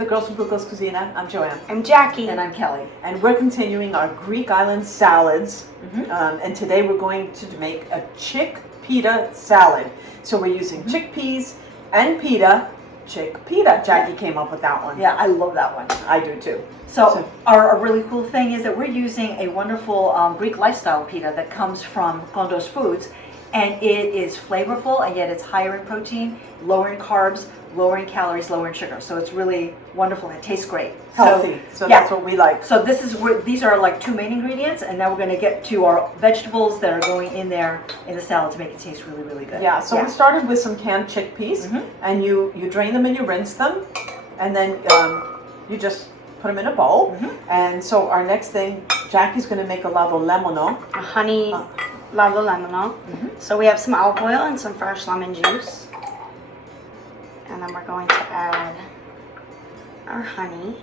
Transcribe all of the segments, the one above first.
the Girls from Google's Cuisina. I'm Joanne. I'm Jackie. And I'm Kelly. And we're continuing our Greek island salads. And today we're going to make a Chick-Pita salad. So we're using chickpeas and pita. Chick-Pita. Jackie came up with that one. Yeah, I love that one. I do too. So our really cool thing is that we're using a wonderful Greek lifestyle pita that comes from Kondos Foods. And it is flavorful, and yet it's higher in protein, lower in carbs, lower in calories, lower in sugar. So it's really wonderful, and it tastes great. Healthy. So that's what we like. So this is where these are like two main ingredients, and now we're going to get to our vegetables that are going in there in the salad to make it taste really, really good. Yeah, so we started with some canned chickpeas, and you drain them and you rinse them, and then you just put them in a bowl. And so our next thing, Jackie's going to make a lavo lemono. A honey lavo lemono. So we have some olive oil and some fresh lemon juice. And then we're going to add our honey.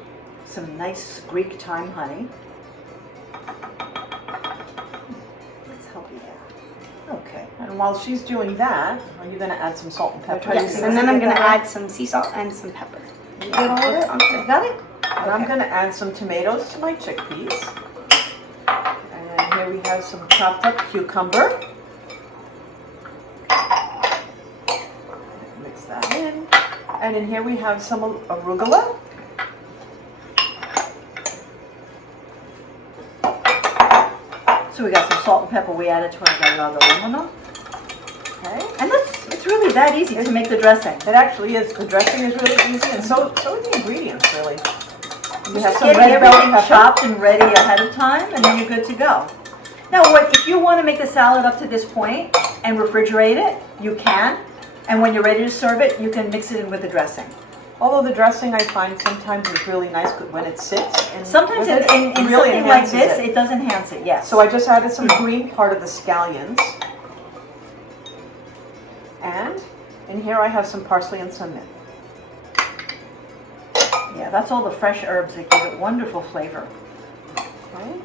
Some nice Greek thyme honey. Let's help you there. Okay, and while she's doing that, are you going to add some salt and pepper? Yes, and then I'm going to add some sea salt and some pepper. You get all of it? Okay. You got it? And I'm going to add some tomatoes to my chickpeas. And here we have some chopped up cucumber. Mix that in. And in here we have some arugula. So we got some salt and pepper we added to our lavo lemono. Okay. And it's really that easy to make the dressing. It actually is. The dressing is really easy, and so are the ingredients, really. You have Just some getting red bell everything pepper. chopped and ready ahead of time, and then you're good to go. Now, if you want to make the salad up to this point and refrigerate it, you can. And when you're ready to serve it, you can mix it in with the dressing. Although the dressing I find sometimes is really nice when it sits. And Sometimes with in it really something like enhances this, it. it does enhance it, yes. So I just added some green part of the scallions. And in here I have some parsley and some mint. Yeah, that's all the fresh herbs that give it wonderful flavor. Okay.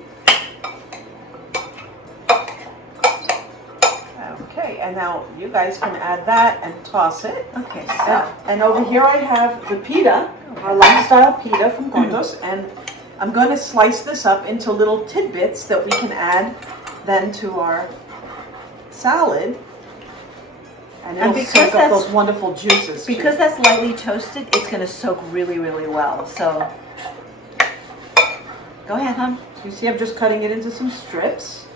Okay, and now you guys can add that and toss it. Okay, so And over here I have the pita, our lifestyle pita from Kondos, and I'm going to slice this up into little tidbits that we can add then to our salad. And it'll because soak up that's- those wonderful juices. too. because that's lightly toasted, it's going to soak really, really well. So go ahead, hon. You see I'm just cutting it into some strips.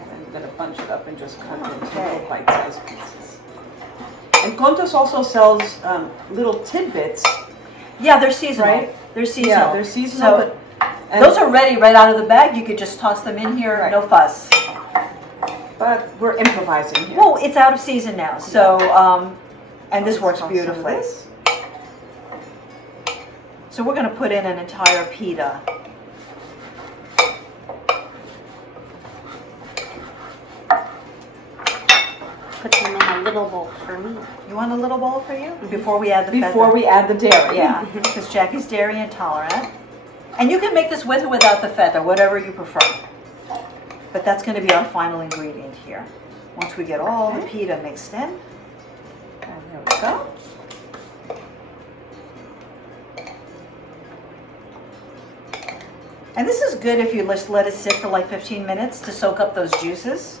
And I'm going to bunch it up and just cut it into little bite-sized pieces. And Kondos also sells little tidbits. Yeah, they're seasonal. Right? They're seasonal. Yeah, they're seasonal. So And- those are ready right out of the bag. You could just toss them in here, Right. no fuss. But we're improvising here. Well, it's out of season now, so and this works Toss some of beautifully. this. So we're going to put in an entire pita. Put them in a little bowl for me. You want a little bowl for you before we add the Before feta? we add the dairy. Yeah, because Jackie's dairy intolerant. And you can make this with or without the feta, whatever you prefer. But that's going to be our final ingredient here. Once we get all the pita mixed in. And there we go. And this is good if you just let it sit for like 15 minutes to soak up those juices.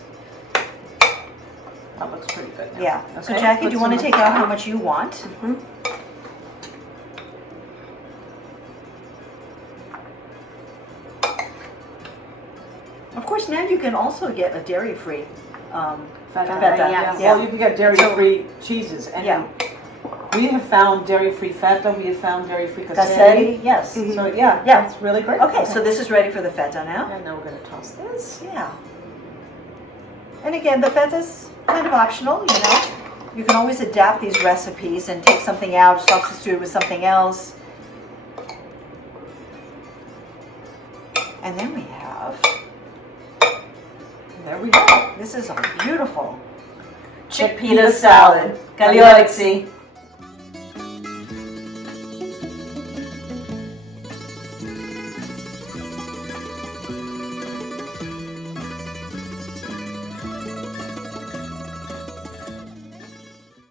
That looks pretty good now. Yeah. Okay, So Jackie, put do you want to some- take out how much you want? Of course, now you can also get a dairy-free Feta. feta. yeah. Well, you can get dairy-free cheeses. And Yeah. we have found dairy-free feta. We have found dairy-free cassetti. Cassetti, yes. So yeah, Yeah. that's really great. Okay, so this is ready for the feta now. And now we're going to toss this. Yeah. And again, the feta's kind of optional, you know. You can always adapt these recipes and take something out, substitute it with something else. And then we have, And there we go. this is a beautiful Chickpita Chick-Pita salad. Kalli Alexi.